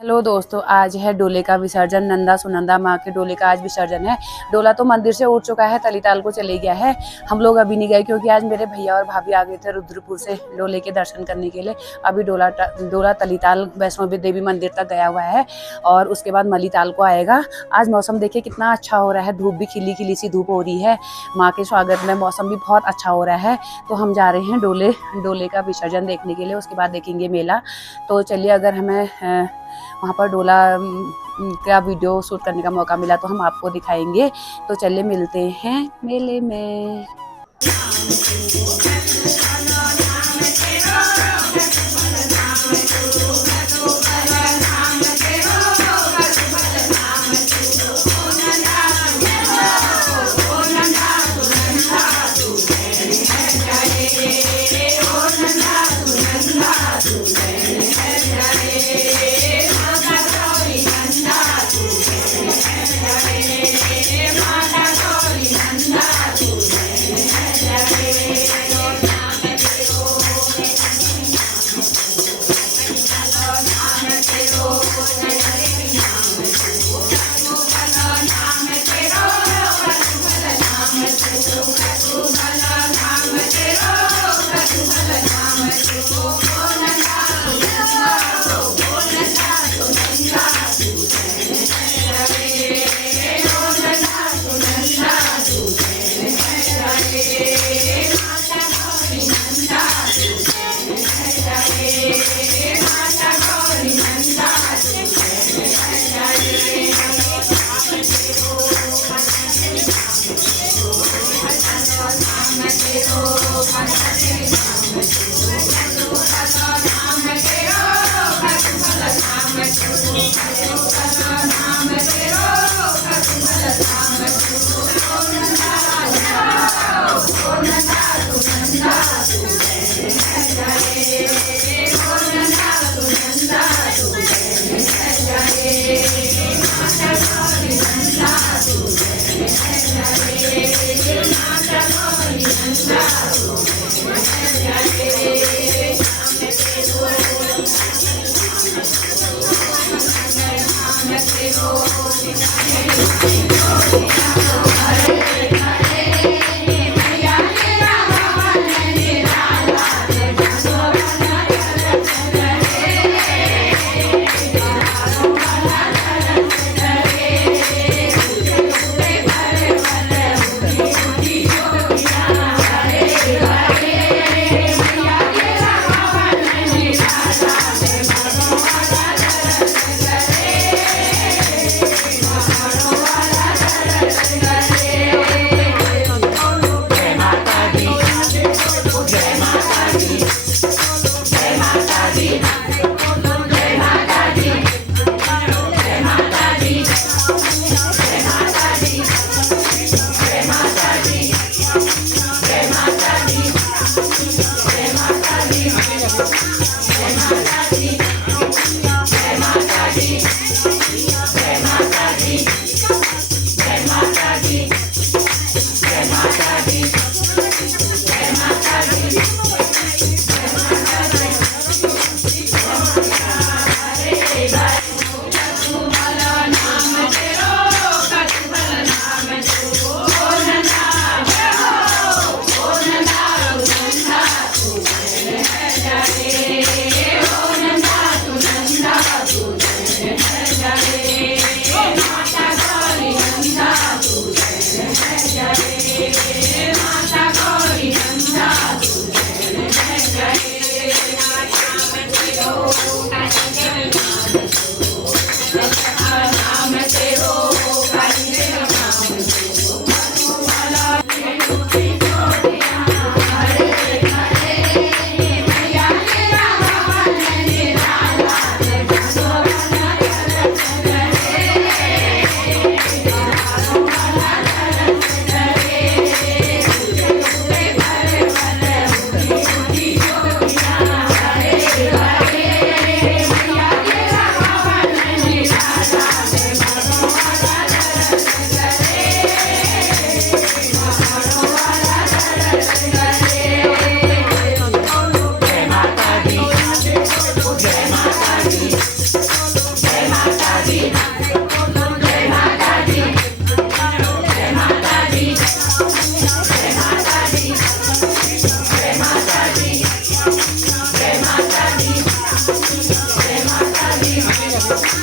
हेलो दोस्तों, आज है डोले का विसर्जन। नंदा सुनंदा माँ के डोले का आज विसर्जन है। डोला तो मंदिर से उठ चुका है, तलीताल को चले गया है। हम लोग अभी नहीं गए क्योंकि आज मेरे भैया और भाभी आ गए थे रुद्रपुर से डोले के दर्शन करने के लिए। अभी डोला तलीताल वैष्णो देवी मंदिर तक गया हुआ है और उसके बाद मलीताल को आएगा। आज मौसम देखिए कितना अच्छा हो रहा है, धूप भी खिली खिली सी धूप हो रही है। माँ के स्वागत में मौसम भी बहुत अच्छा हो रहा है। तो हम जा रहे हैं डोले का विसर्जन देखने के लिए, उसके बाद देखेंगे मेला। तो चलिए, अगर हमें वहाँ पर डोला का वीडियो शूट करने का मौका मिला तो हम आपको दिखाएंगे। तो चलिए मिलते हैं मेले में। है।